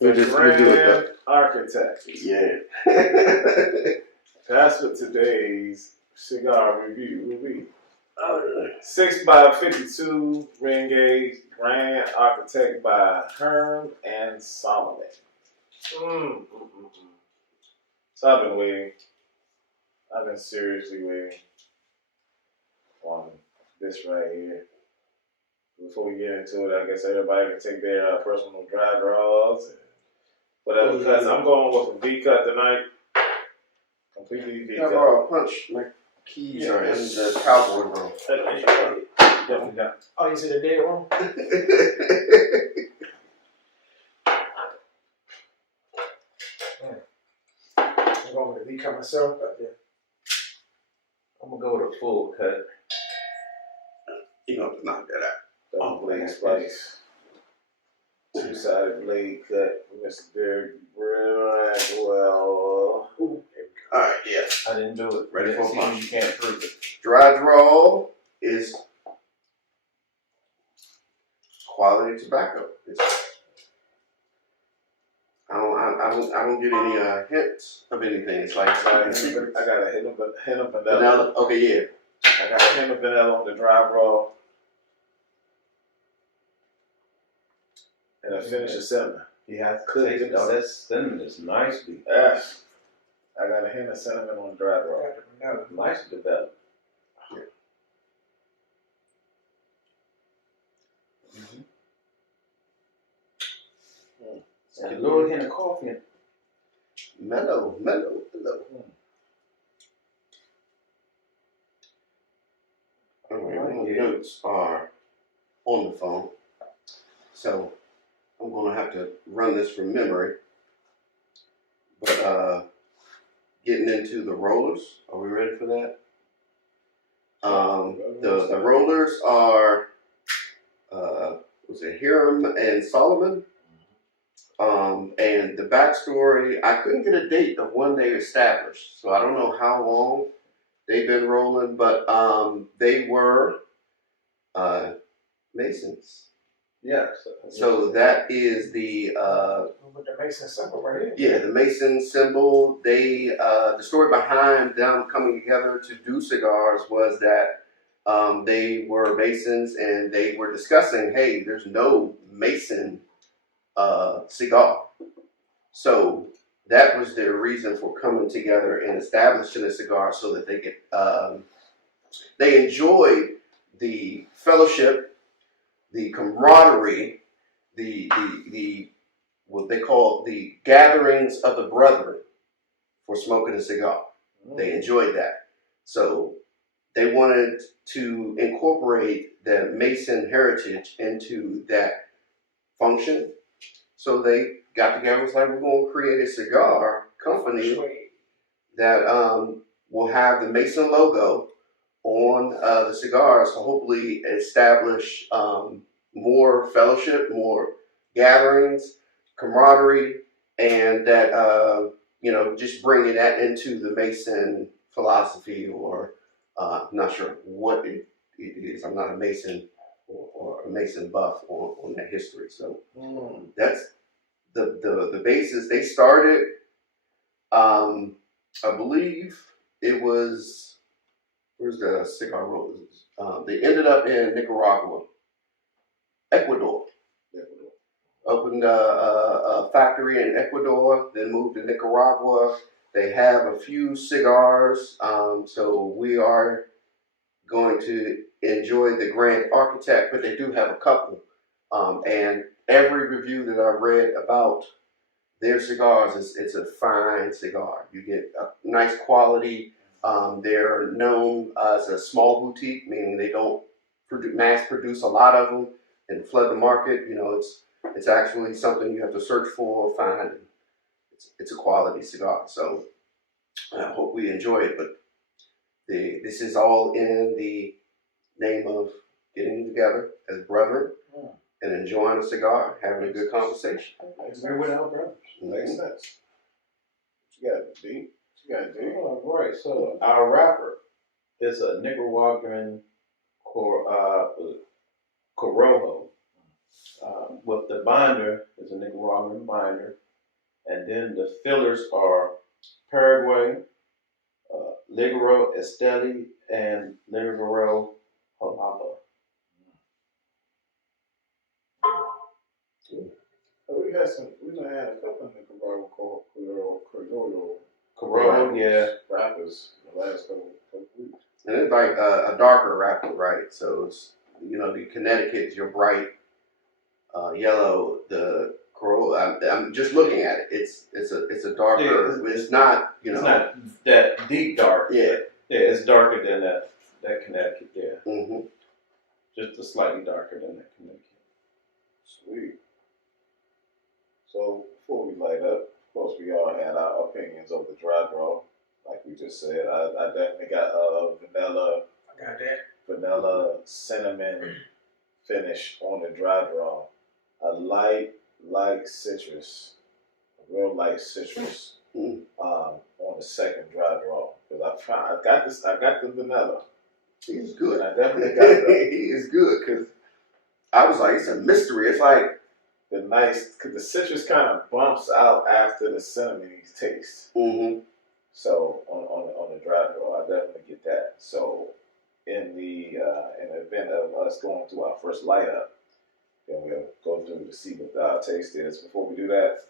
The we do Grand it. Architect. Yeah. That's what today's cigar review will be. Oh, 6x52 ring gauge Grand Architect by Herm and Solomon. So I've been waiting. I've been seriously waiting on this right here. Before we get into it, I guess everybody can take their personal dry draws and whatever cuts. I'm going with a V cut tonight. Completely V cut. I'll punch. My keys are in the cowboy room. Definitely got. Oh, you see the dead one? I'm going with the V cut myself, but yeah. I'm gonna go with a full cut. You know, to knock that out. Double blade slice. Two-sided blade cut. Mr. Derek Bradwell. Alright, yeah. I didn't do it. Ready for a punch. You can't prove it. Dry draw is quality tobacco. I don't get any hints of anything. It's like I got a hint of vanilla. vanilla. Okay, yeah. I got a hint of vanilla on the dry raw. And a finish of cinnamon. Yeah, that cinnamon is nicely. Yes. I got a hint of cinnamon on the dry raw. Nicely developed. And a little hint of coffee in it. Mellow. Alright, my notes are on the phone. So I'm gonna have to run this from memory. But getting into the rollers, are we ready for that? The rollers are was it Hiram and Solomon? And the backstory, I couldn't get a date of when they established, so I don't know how long they've been rolling, but they were Masons. Yeah. So that is the with the Mason symbol right here. yeah, the Mason symbol. They the story behind them coming together to do cigars was that they were Masons and they were discussing, hey, there's no Mason cigar. So that was their reason for coming together and establishing a cigar so that they could they enjoyed the fellowship, the camaraderie, the what they call the gatherings of the brethren for smoking a cigar. They enjoyed that. So they wanted to incorporate the Mason heritage into that function. So they got together and was like, we're going to create a cigar company that will have the Mason logo on the cigars to hopefully establish more fellowship, more gatherings, camaraderie, and that, just bringing that into the Mason philosophy or I'm not sure what it is. I'm not a Mason or a Mason buff on that history. So that's the basis. They started, I believe it was, where's the cigar rollers? They ended up in Nicaragua, Ecuador. Opened a factory in Ecuador, then moved to Nicaragua. They have a few cigars, so we are going to enjoy the Grand Architect, but they do have a couple. And every review that I've read about their cigars, it's a fine cigar. You get a nice quality. They're known as a small boutique, meaning they don't mass produce a lot of them and flood the market. It's actually something you have to search for, find. It's a quality cigar. So I hope we enjoy it. But this is all in the name of getting together as brethren and enjoying a cigar, having a good conversation. We're with our brothers. Makes sense. What you got, D? What you got, D? Oh, right. So our rapper is a Nicaraguan Corojo. With the binder, is a Nicaraguan binder, and then the fillers are Paraguay, Ligero Esteli, and Ligero Jalapa. We done had a couple of Nicaraguan Criollo Corolla, yeah. rappers in the last couple weeks. And it's like a darker wrapper, right? So it's, the Connecticut is your bright yellow. The Corolla, I'm just looking at it. It's a darker. Yeah, it's not, It's not that deep dark. Yeah. Yeah, it's darker than that Connecticut. Yeah, Mm-hmm. just a slightly darker than that Connecticut. Sweet. So before we light up, of course we all had our opinions of the dry draw. Like we just said, I definitely got I got that. vanilla cinnamon finish on the dry draw. A light citrus, a real light citrus on the second dry draw. Because I got the vanilla. He's good. And I definitely got the He is good because I was like, it's a mystery. It's like, because the citrus kind of bumps out after the cinnamon taste. mm-hmm. So on the dry draw, I definitely get that. So in the event of us going through our first light up, then we'll go through to see what our taste is. Before we do that,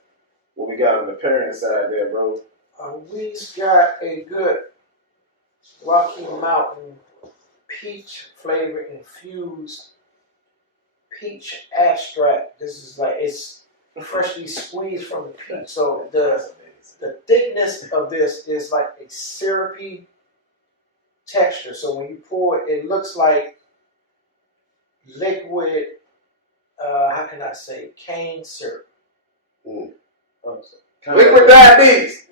what we got on the pairing side there, bro? We got a good Rocky Mountain peach flavor infused peach extract. This is like, it's freshly squeezed from the peach. So the thickness of this is like a syrupy texture. So when you pour it, it looks like liquid, how can I say, cane syrup. Liquid diabetes.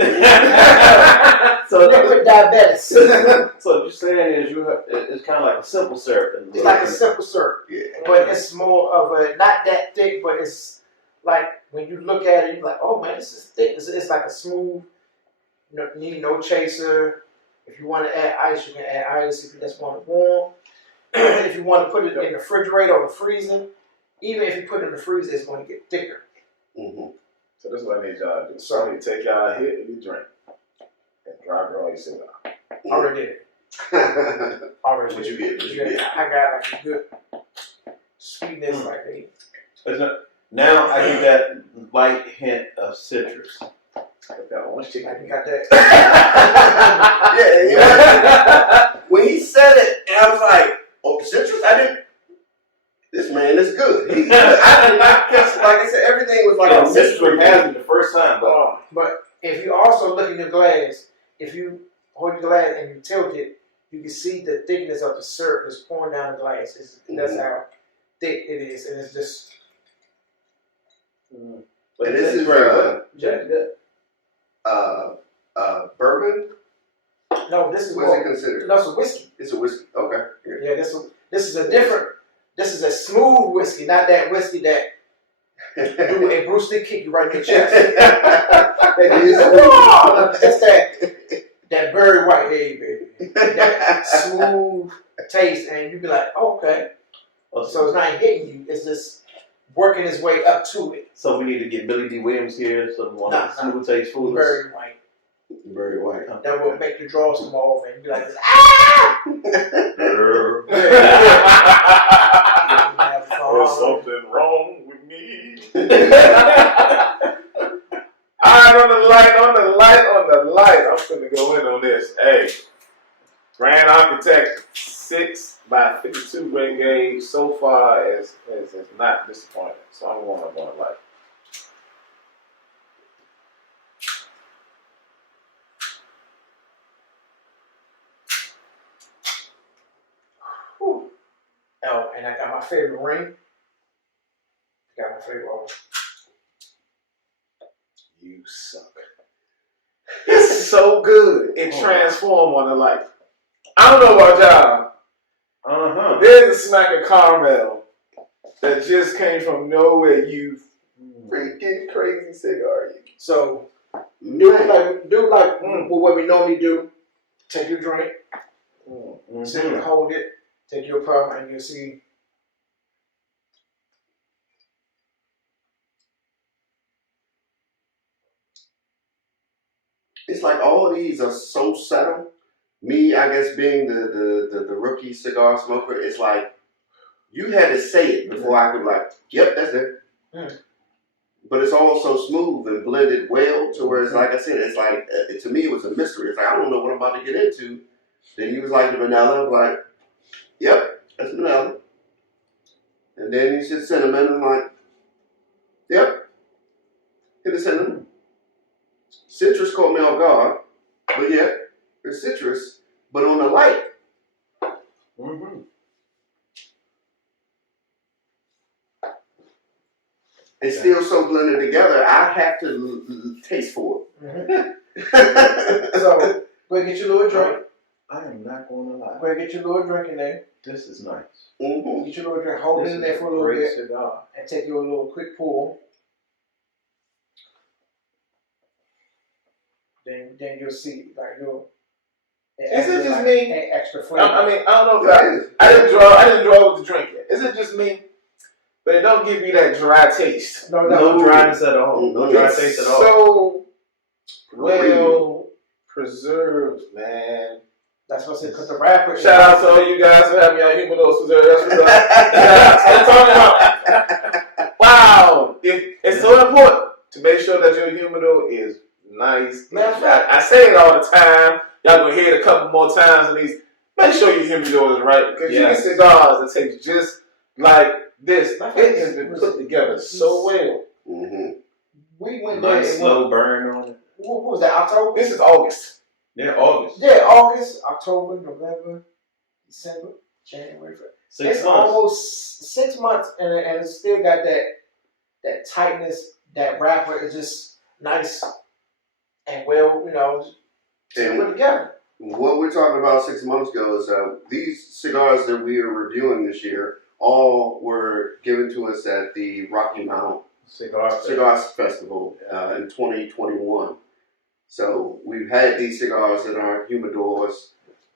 So Liquid diabetes. So what you're saying is it's kind of like a simple syrup. It's like a simple syrup. Yeah. But it's more of a, not that thick, but it's like when you look at it, you're like, oh man, this is thick. It's like a smooth, need no chaser. If you want to add ice, you can add ice. If you just want it warm. If you want to put it in the refrigerator or the freezer, even if you put it in the freezer, it's going to get thicker. Mm-hmm. So this is what I need y'all to do. So you take y'all a hit and you drink. And dry draw, you sit down. Already did it. Already What did you it. get? What you get? I got like a good sweetness, like a, Now I get that light hint of citrus. Got that orange chicken. like you got that. Yeah. When he said it, and I was like, oh, citrus? This man is good. He, I did not catch, like I said, everything was like a mystery. Happened the first time, But if you also look in the glass, if you hold the glass and you tilt it, you can see the thickness of the syrup that's pouring down the glass. That's how thick it is, and it's just. And this is bourbon. No, this is What is it considered? No, it's a whiskey. It's a whiskey. Okay. Yeah, this is a different. This is a smooth whiskey, not that whiskey that do a Bruce Lee kick you right in the chest. That's that Barry White, hey baby, that smooth taste, and you be like, oh, okay. So it's not hitting you; it's just working its way up to it. So we need to get Billy D. Williams here, so we want smooth taste food. Barry White. Very white. That will make your drawers come off, and you be like, ah! There's something wrong with me. Alright, on the light. I'm finna go in on this. Hey, Grand Architect 6x52 ring gauge so far is not disappointing. So I'm going up on the light. Oh, and I got my favorite ring. Got my favorite one. You suck. It's so good. It transformed on the light. I don't know about y'all. There's a smack of caramel that just came from nowhere. You freaking crazy cigar. So do like what we normally do. Take your drink, sit and hold it. Take your puff, and you'll see it's like all of these are so subtle. Me, I guess, being the rookie cigar smoker, it's like you had to say it before I could like, yep, that's it. Mm. But it's all so smooth and blended well to where it's like I said, it's like to me it was a mystery. It's like I don't know what I'm about to get into. Then he was like the vanilla, I'm like, yep, that's vanilla. And then he said cinnamon, I'm like, yep, hit the cinnamon. Citrus caught me off guard, but yeah, it's citrus, but on the light. Mm-hmm. It's still so blended together, I have to taste for Mm-hmm. it. So, go ahead, get your little drink. I am not going to lie. Go ahead, get your little drink in there. This is nice. Mm-hmm. Get your little drink, hold This it in is there for a little bit, cigar. and take your little quick pull. Then you'll see, like, Is it just me? Extra flavor. I mean, I don't know if I didn't draw with the drink yet. Is it just me? But it don't give you that dry taste. No dryness at all. No dry It's taste at all. So well preserved, man. That's what I said, because the wrapper. Shout out to all you guys for having y'all humidors preserved. That's what I'm talking about. Wow. It's so important to make sure that your humidor is nice. That's right. I say it all the time. Y'all gonna hear it a couple more times at least. Make sure your humidor is right. Because you get cigars that taste just like this. It has been put together so well. Mm-hmm. We went there. Nice slow burn on it. What was that, October? This is August. Yeah, August. Yeah, August, October, November, December, January. 6 It's months. almost 6 months, and it's still got that tightness. That wrapper is just nice and well, And put together. what we're talking about 6 months ago is these cigars that we are reviewing this year all were given to us at the Rocky Mount Cigar. Festival in 2021. So we've had these cigars in our humidors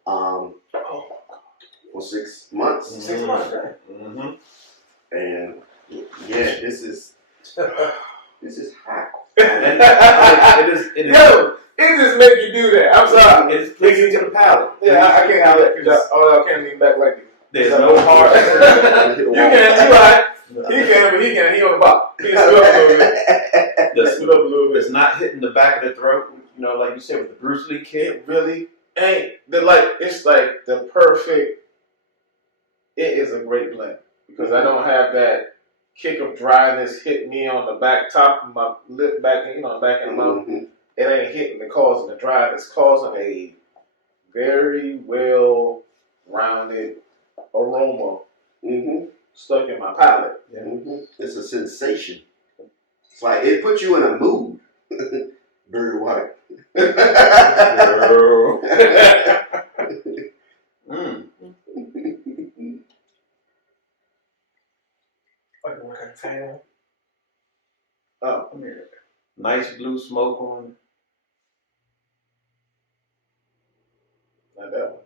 for 6 months. 6 months, right? Mm-hmm. And yeah, this is hot. It is. Yo, it just make you do that. I'm sorry. It's pleasing to the palate. Yeah, I can't have that because I can't lean back like this. There's no hard. You can, you right. He can, but he can. He on the bottom. He can scoot up a little bit. Scoot up a little bit. It's not hitting the back of the throat. Like you said with the Bruce Lee kick. It really ain't. It's like the perfect. It is a great blend because I don't have that kick of dryness hit me on the back top of my lip, back in the mouth. Mm-hmm. It ain't hitting and causing the dryness, causing a very well rounded aroma stuck in my palate. Yeah. Mm-hmm. It's a sensation. It's like it puts you in a mood. Very white. Girl. Like what kind of fan? Oh, come here. Nice blue smoke on it. Not that one.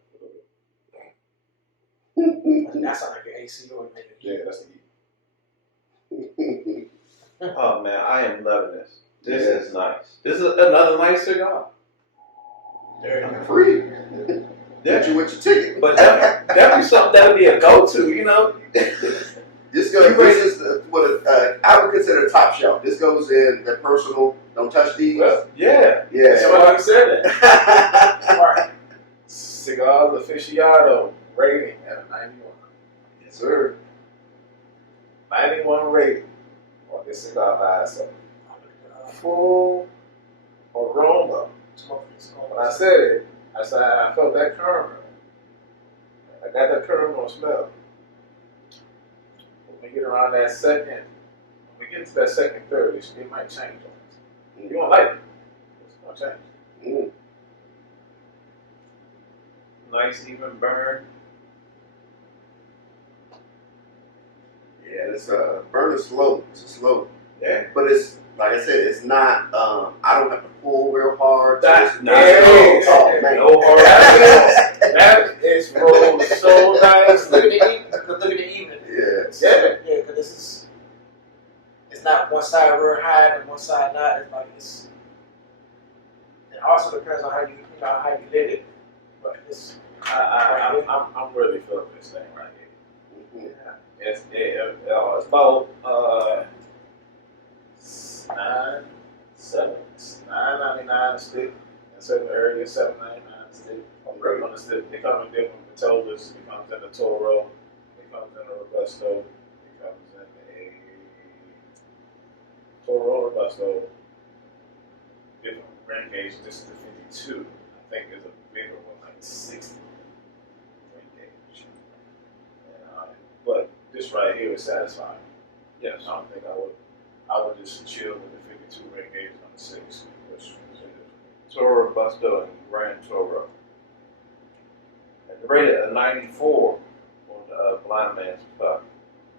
That sounds like an AC or maybe. Yeah, that's the Oh man, I am loving this. This is nice. This is another nice cigar. Free. Get you with your ticket. But that'd be something that'd be a go-to, This is what I would consider top shelf. This goes in the personal. Don't touch these. Well, Yeah. that's Yeah. why you said that. Right. Cigars aficionado rating at a 91. Yes, sir. 91 rating on this cigar by itself. Full aroma. When I said it, I said I felt that caramel. I got that caramel smell. When we get around that second, when we get to that second, third, it might change on us. You won't like it. It's going to change. Nice even burn. Yeah, it's burning slow. It's slow. Yeah. But it's like I said, it's not. I don't have to pull real hard. That's No hard. That is rolled so nice. Look at the even. Yeah. Yeah, because it's not one side real high and one side not. It's like It also depends on how you know how you lit it. But it's I'm really feeling this thing right here. Mhm. It's about $9.99 a stick. In certain areas, $7.99 a stick. Right. On the stick, they come in different Patolas. It comes in a Toro. It comes in a Robusto. It comes in a Toro Robusto. Different ring gauge. This is the 52. I think there's a bigger one, like 60 ring gauge. But this right here is satisfying. Yes. I don't think I would just chill with the 52 ring gauge on the 6. Toro Robusto and Grand Toro. And they're rated a 94 on the Blind Man's Buck.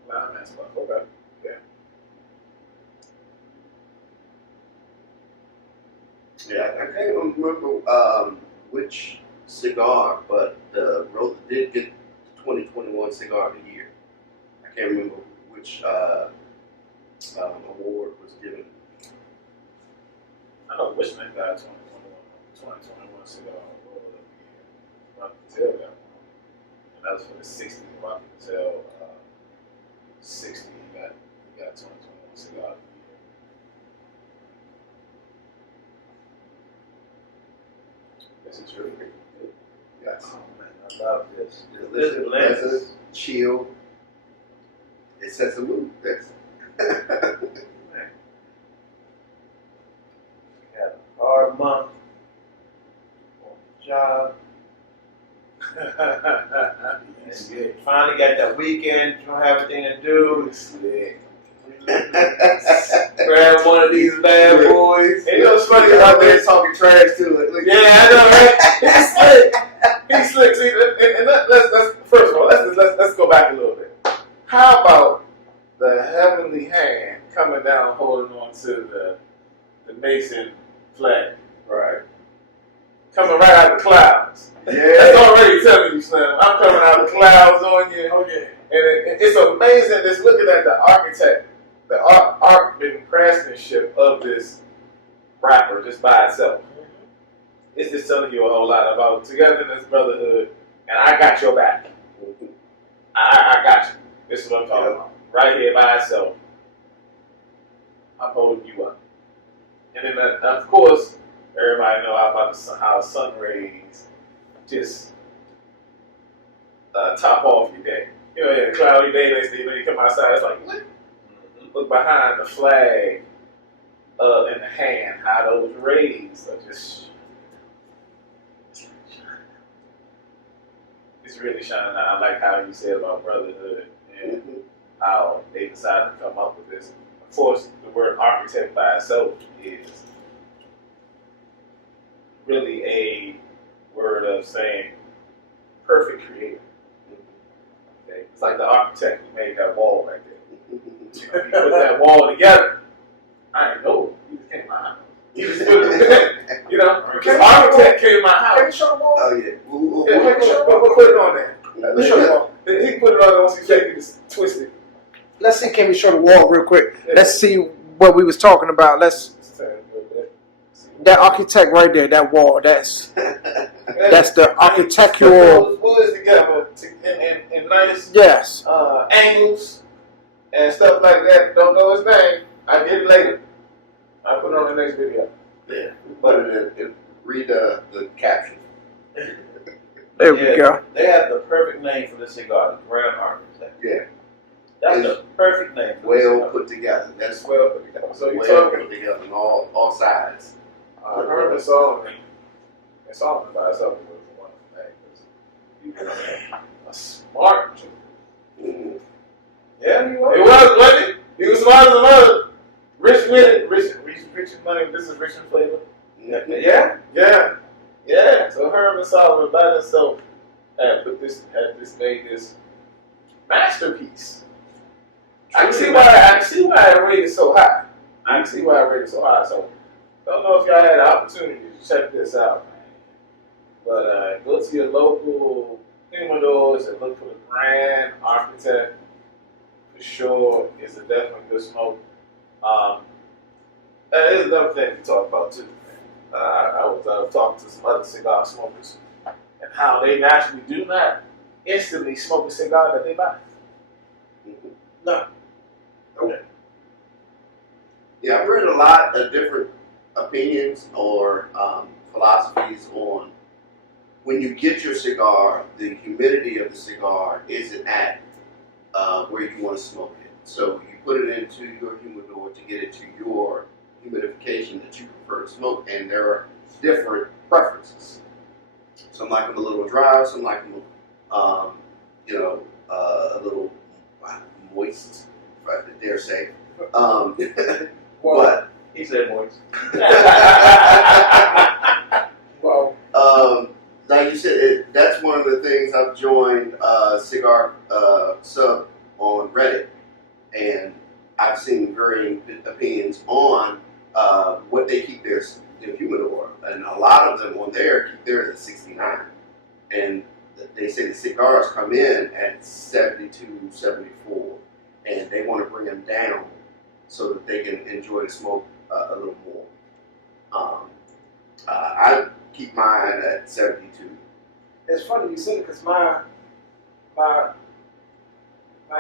Blind Man's Buck, okay. Yeah. Yeah, I can't remember which cigar, but the Rosa did get the 2021 Cigar of the Year. I can't remember which award was given. I know Wishman got 2021 cigar award of the year. Rocky Patel got one. And that was for the 60. Rocky Patel 60. He got 2021 cigar of the year. This is really good. Yes. Oh man, I love this. This Delicious, blend. pleasant, chill. It sets a mood. That's Man. We had a hard month on the job. He's slick. Finally got that weekend, you don't have anything to do. He's slick. Grab one of these bad boys. And you know what's funny out about there this? talking trash to it. Look. Yeah, I know, right? He's slick. He's slick. See, and let's first of all, let's go back a little bit. How about the heavenly hand coming down, holding on to the Mason flag, Right. coming right out of the clouds? That's Yeah. already telling you, Slim. I'm coming out of the clouds on you. oh yeah. And it's amazing just looking at the architect, the art and craftsmanship of this rapper just by itself. It's just telling you a whole lot about togetherness, brotherhood, and I got your back. I got you. This is what I'm talking about. Right here by itself. I'm holding you up. And then, of course, everybody know about how sun rays just top off your day. You know, a cloudy day, next day, when you come outside, it's like, what? Look behind the flag in the hand, how those rays are just, it's really shining out. I like how you said about brotherhood and how they decided to come up with this. Of course, the word architect by itself is really a word of saying perfect creator. Okay? It's like the architect who made that wall right there. He put that wall together. I didn't know. He just came to my house. He just put it, you know, because architect came to my Can house. you show the wall? Oh yeah. Yeah, we'll put it on there. Let's show the wall. He can put it on there once he shake it, just twist it. Let's see. Can we show the wall real quick? Let's see what we was talking about. Let's that architect right there. That wall. That's the architectural. Put those woods together in nice Yes. angles and stuff like that. Don't know his name. I get it later. I'll put it on the next video. Yeah. But read the caption. There we go. They have the perfect name for the cigar, the Grand Architect. Yeah. That's It's the perfect name for the Well cigar. put together. That's Well put together. So you're well talking put together on all sides. Herman Solomon. And Solomon by itself was a wonderful name. He was a smart dude. Mhm. Yeah, he was, wasn't he? He was smart as a mother. Rich with it. Rich in money. This is rich in flavor. Yeah. So Herman Solomon by himself had made this masterpiece. I can see why it rated so high. So don't know if y'all had the opportunity to check this out, man. But go to your local humidors and look for the Grand Architect. For sure, it's a definitely good smoke. There's another thing to talk about too. I was talking to some other cigar smokers and how they naturally do not instantly smoke a cigar that they buy. No. Okay. Yeah, I've read a lot of different opinions or philosophies on when you get your cigar, the humidity of the cigar isn't at where you want to smoke it. So you put it into your humidor to get it to your humidification that you prefer to smoke, and there are different preferences. Some like them a little dry, some like them, a little moist, if I dare say. But He said moist. Well, like you said, that's one of the things. I've joined Cigar sub on Reddit, and I've seen varying opinions on what they keep their humidor, and a lot of them on there keep theirs at 69, and they say the cigars come in at 72, 74, and they want to bring them down so that they can enjoy the smoke a little more. I keep mine at 72. it's funny you said it because my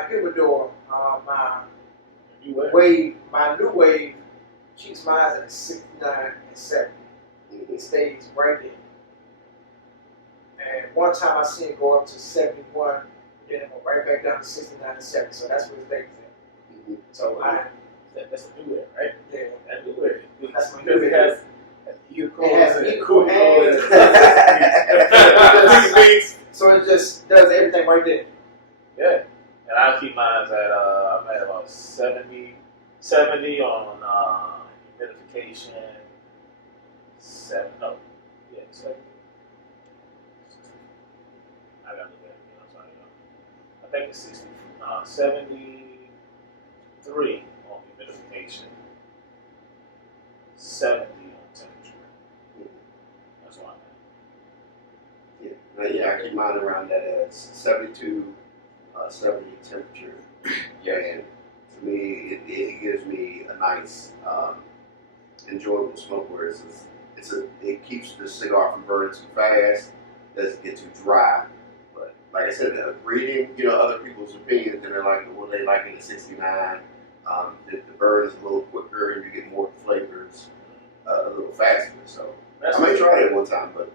humidor, my new wave keeps mine at 69 and 70. It stays right there. And one time I seen it go up to 71, then it went right back down to 69 and 70. So that's where it stays at. So That's a new way, right? yeah, That new way. that's my Because new it wave. has equal It has equal and So it just does everything right there. Yeah, and I keep mine at I'm at about 70 on humidification. 7 no, yeah, 70. I gotta look at it. I'm sorry, I think it's 73 on humidification, 70 on temperature. That's why I'm at. Yeah, I keep mine around that at 72, 70 temperature. And to me, it gives me a nice, enjoyable smoke. Where it keeps the cigar from burning too fast, doesn't get too dry. But like I said, reading other people's opinions, and they're like, well, they like it at 69. The burn is a little quicker, and you get more flavors a little faster. So I may try it one time, but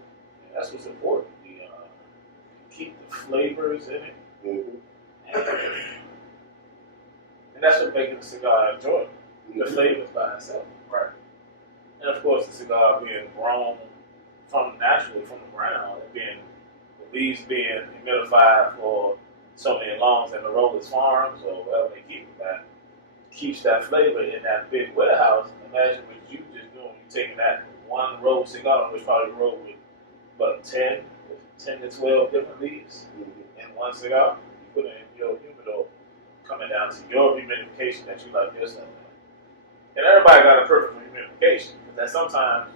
that's what's important. Keep the flavors in it, and that's what makes the cigar enjoyable. The flavors by itself, right? And of course, the cigar being grown naturally from the ground, and the leaves being humidified for so many longs in the rollers farms or wherever they keep it at, keeps that flavor in that big warehouse. Imagine what you just doing. You taking that one rolled cigar, which probably rolled with about 10 to 12 different leaves in one cigar. You put it in your humidor, coming down to your humidification that you like yourself. And everybody got a perfect humidification. That sometimes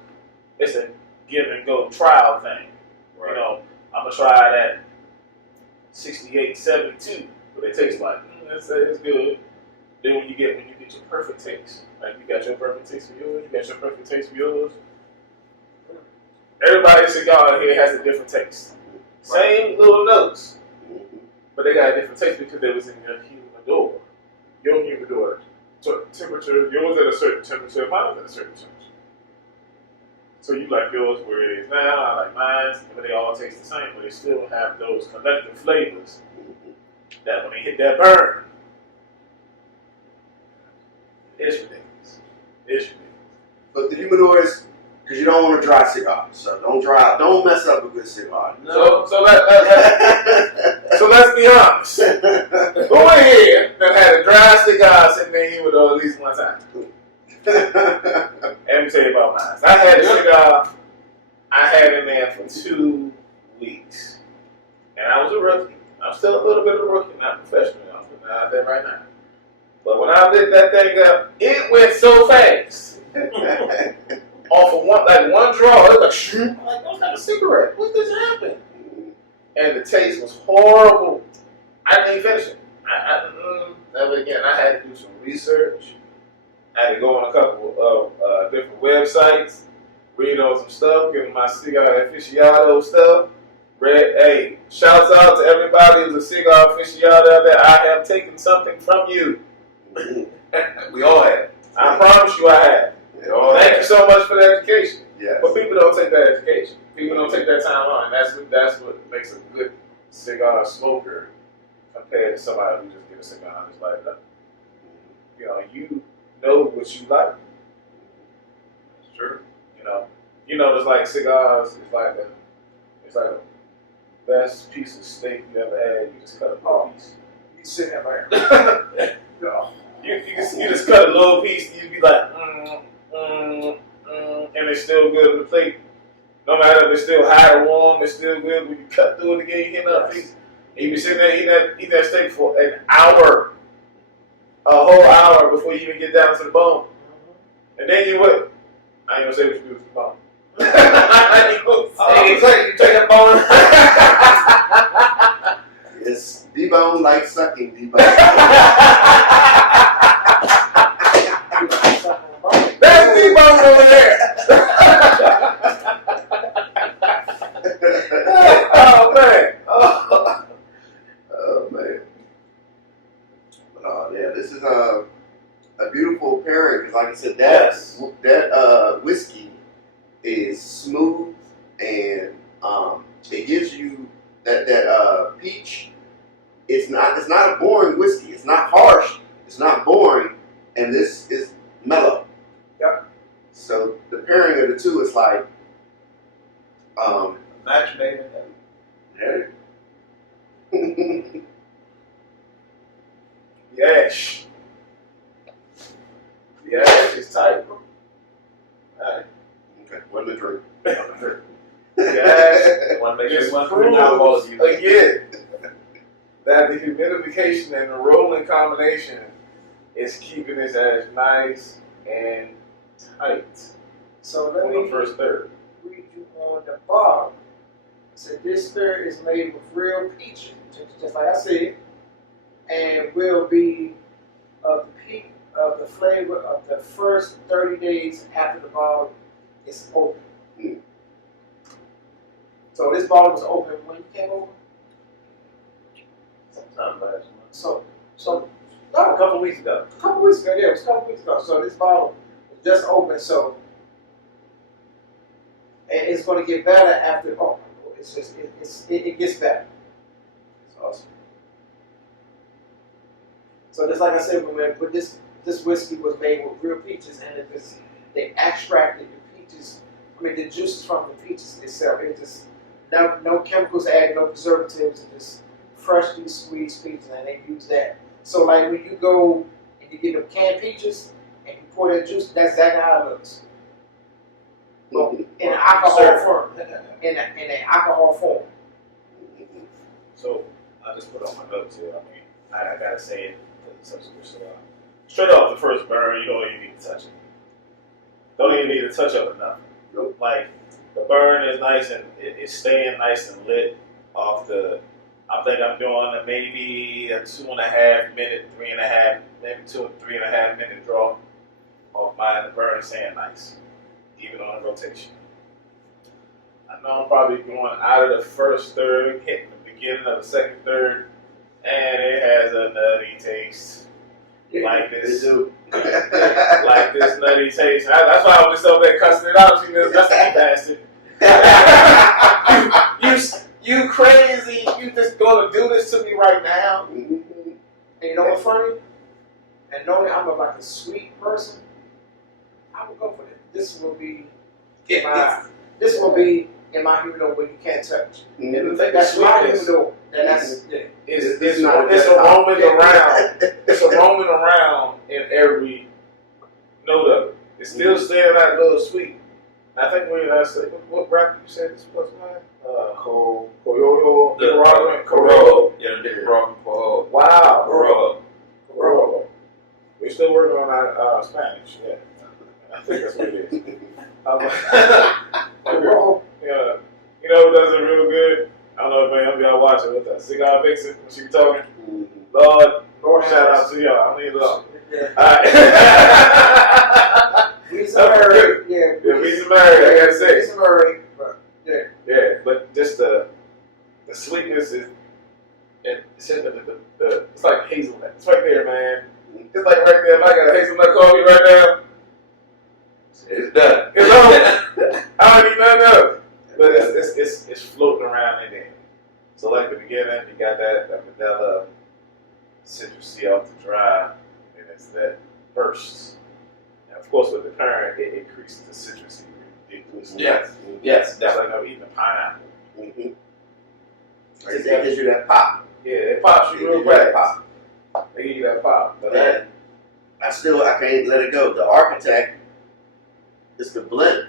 it's a give and go trial thing. Right. I'm gonna try that 68, 72, but it tastes like it's good. Then when you get your perfect taste, like you got your perfect taste for yours, you got your perfect taste for yours. Everybody's cigar here has a different taste. Same little notes, but they got a different taste because they was in your humidor. Your humidor temperature, yours at a certain temperature, mine at a certain temperature. So you like yours where it is now, I like mine, but they all taste the same, but they still have those collective flavors that when they hit that burn, it's ridiculous. It's ridiculous. But the humidor is because you don't want a dry cigar, so don't mess up a good cigar. No. So let's be honest. Who in here that had a dry cigar sitting in here with at least one time? Let me tell you about mine. I had a cigar. I had it in there for 2 weeks, and I was a rookie. I'm still a little bit of a rookie, not professional. I'm putting out there right now. But when I lit that thing up, it went so fast. Off of one draw, it was like, I'm like, that's not a cigarette. What just happened? And the taste was horrible. I didn't even finish it. Never again. I had to do some research. I had to go on a couple of different websites. read on some stuff, give them my cigar aficionado stuff. Hey, shouts out to everybody who's a cigar aficionado out there. I have taken something from you. We all have. I promise you I have. Thank you so much for the education. Yes. But people don't take that education. People don't take that time on. That's what makes a good cigar smoker compared to somebody who just get a cigar and just like that. You know what you like. That's true. It's like cigars. It's like the best piece of steak you ever had. You just cut a little piece. You sit there like, You just cut a little piece and you be like, and it's still good on the plate. No matter if it's still hot or warm, it's still good. When you cut through it again, you get another piece. And you be sitting there eating that steak for an hour, a whole hour before you even get down to the bone. And then you what? I ain't gonna say what you do with the bone. I ain't gonna say. You take that bone. It's debone like sucking debone. That's the bone over there. Oh man. Oh man. Yeah, this is a beautiful pairing because, like I said, that whiskey is smooth and it gives you that peach. It's not a boring whiskey. It's not harsh. It's not boring, and this is mellow. Yep. So the pairing of the two is like Match made in heaven. yeah. Yes. Yes, it's tight, bro. Alright. Okay, what the drink? Yes. Want to make sure This you want to put alcohol proves you. again that the humidification and the rolling combination is keeping this as nice and tight so let on me the first third. read you on the bottom. So this spirit is made with real peaches, just like I said, and will be of the peak of the flavor of the first 30 days after the bottle is open. So this bottle was open when you came over. Sometime last month. So A couple weeks ago. a couple weeks ago, yeah, it was a couple weeks ago. So this bottle was just open, so and it's going to get better after. Oh, it's just it gets better. It's awesome. So just like I said, when this whiskey was made with real peaches, and they extracted the peaches. I mean, the juices from the peaches itself. It just no chemicals added, no preservatives, just freshly squeezed peaches, and they use that. So like when you go and you get them canned peaches and you pour that juice, that's exactly how it looks. In alcohol form. In an alcohol form. So I just put on my notes here. I mean, I gotta say it because it's such a good cigar. Straight off the first burn, you don't even need to touch it. Don't even need to touch up enough. Nope. Like the burn is nice and it's staying nice and lit off the. I think I'm doing maybe a 2.5 minute, 3.5, maybe 2 or 3.5 minute draw off mine. The burn staying nice, even on a rotation. I know I'm probably going out of the first third, hitting the beginning of the second third, and it has a nutty taste. Like this, like this nutty taste. That's why I was just over there cussing it out. She goes, "That's the bastard." You crazy? You just gonna do this to me right now? And you know what's funny? And knowing I'm like a sweet person, I would go for it. This will be in my humidor where you can't touch. And the thing That's my sweetness humidor. It's it's roaming around. It's a roaming around in every note of it. It's still staying that little sweet. I think when I said what rap you said this was mine? Coyoyo, Corojo. Yeah, Corojo. Wow. Corojo. We're still working on our Spanish. Yeah, I think that's what it is. Yeah. You know who does it real good? I don't know if y'all watching with that Cigar Vixen when she be talking. Lord, shout out to y'all. I need love. Yeah. All right. We heard Murray. Yeah, Beast of Murray, I gotta say. Beast of Murray, but yeah. Yeah, but just the sweetness is, and it's like hazelnut. It's right there, man. It's like right there. If I got a hazelnut coffee right now, It's done. it's over. I don't need nothing else. But it's floating around in there. So like the beginning, you got that vanilla citrusy off the dry, and it's that burst. And of course, with the current, it increases the citrusy ridiculously. Yes, That's like I'm eating a pineapple. Mm-hmm. That gives you that pop. Yeah, it pops you real fast. They give you that pop. But And I can't let it go. The architect is the blend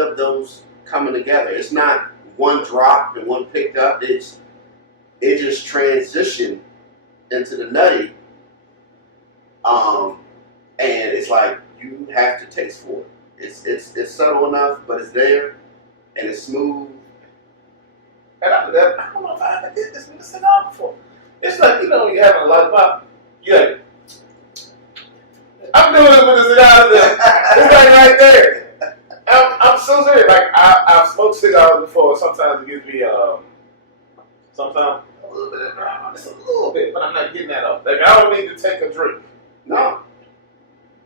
of those coming together. It's not one drop and one picked up. It just transitioned into the nutty. And it's like you have to taste for it. It's subtle enough, but it's there, and it's smooth. and after that, I don't know if I ever did this with a cigar before. It's like, you having a lollipop. You like, I'm doing it with the cigars there. It's like right there. I'm so serious. Like, I've smoked cigars before. Sometimes it gives me, sometimes a little bit of dry. Just a little bit, but I'm not getting that off. Like, I don't need to take a drink. No.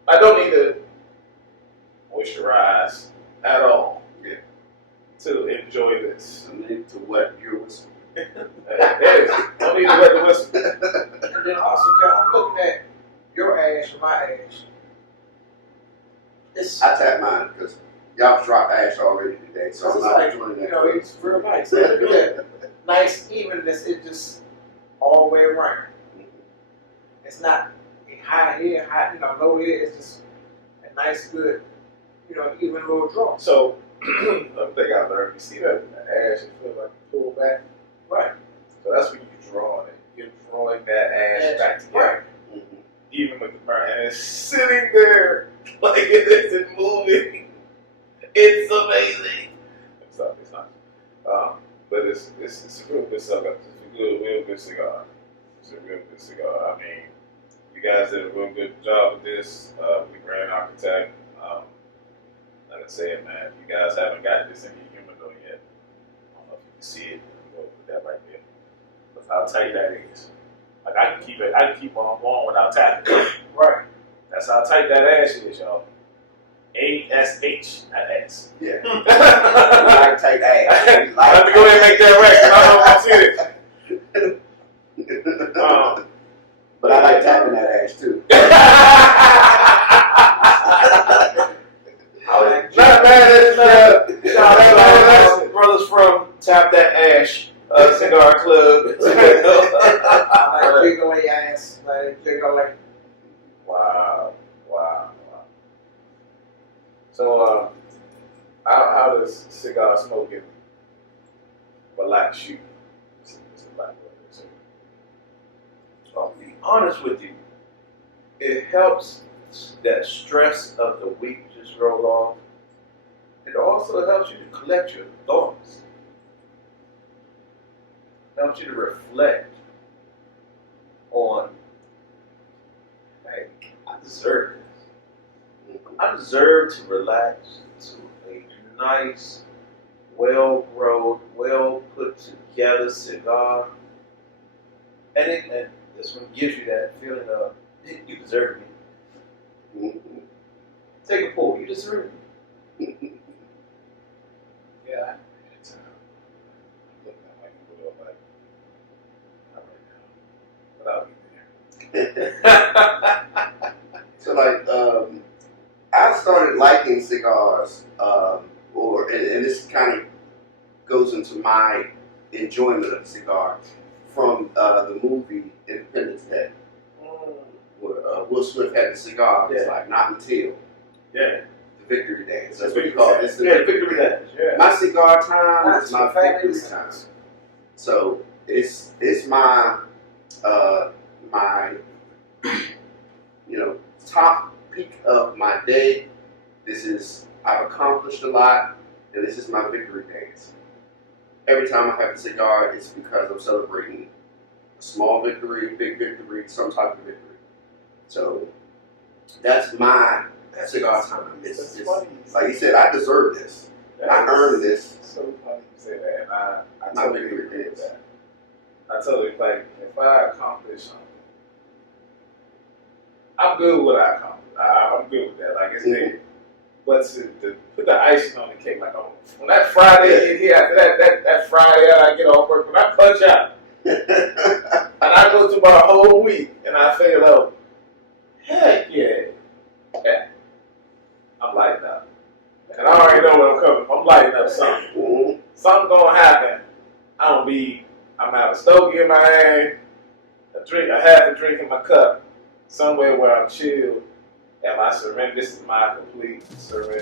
I don't need to moisturize at all. Yeah. To enjoy this. I need to wet your whistle. There it is. Don't need to wet the whistle. And then also, I'm looking at your ash and my ash. I tap mine because y'all dropped ash already today, so I'm It's not like, joining that. it's real nice. Look at that. Nice evenness. It just all the way around. It's not high here, low here. It's just a nice, good, even little draw. So, I think I learned. You see that in the ash, it feels like a pull back. Right. So that's when you're drawing it. You're drawing that ash back together. Mhm. Even with the burn. And it's sitting there like it isn't moving. It's amazing. It's not. But it's a real good cigar. It's a real good cigar. It's a real good cigar. I mean, you guys did a real good job with this. The grand architect. Like I said, man, if you guys haven't gotten this in your humidor yet, I don't know if you can see it. Go with that right there. That's how tight that is. Like I can keep on going without tapping. Right. That's how tight that ash is, y'all. ASH, not S. Yeah. I Like tight ass. have to go ahead and make that right, 'cause I don't know if I see it. But I like tapping that ash too. Not bad. That's brothers from Tap That Ash Cigar Club. Like jiggly ass, like jiggly. Wow. So, how does cigar smoking relax you? It's a black word, so. I'll be honest with you, it helps that stress of the week just roll off. It also helps you to collect your thoughts. It helps you to reflect on, like, I deserve this. I deserve to relax to a nice, well-grown, well-put together cigar. And this one gives you that feeling of, you deserve me. Mhm. Take a pull, you deserve me. Yeah, it's look, I might put it up like not right now, but I'll be there. So like, I started liking cigars, and this kind of goes into my enjoyment of the cigar from the movie Independence Day, where Will Smith had the cigar. It's like not until Yeah. the victory dance. That's what you call it. It's the victory dance. Yeah. My cigar time That's is my the family victory time. time. So it's my my top peak of my day. I've accomplished a lot, and this is my victory dance. Every time I have a cigar, it's because I'm celebrating a small victory, big victory, some type of victory. So that's my cigar time. It's funny. like you said, I deserve this. I earned this. So funny you say that, and I My totally victory agree with is. that. I totally like if I accomplish something, I'm good with what I accomplish. I'm good with that. Like it's there. But to put the icing on the cake, like when that Friday hit here, after that Friday I get off work, when I punch out, and I go through my whole week, and I feel out, heck yeah, I'm lighting up. And I already know what I'm coming from. I'm lighting up something. Something gonna happen. I'm gonna have a stogie in my hand, a half a drink in my cup, somewhere where I'm chilled, and my surrender. This is my complete surrender